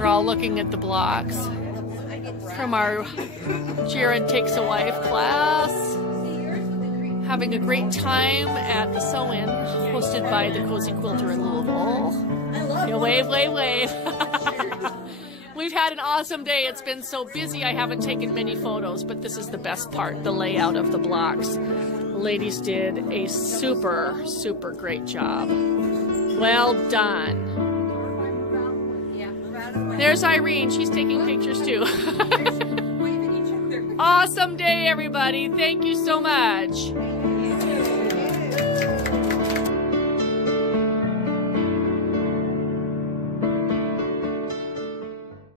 We're all looking at the blocks from our Jared Takes a Wife class. Having a great time at the sew-in hosted by the Cozy Quilter in Louisville. Yeah, wave, wave, wave. We've had an awesome day. It's been so busy I haven't taken many photos, but this is the best part, the layout of the blocks. The ladies did a super, super great job. Well done. There's Irene. She's taking pictures too. Awesome day, everybody. Thank you so much.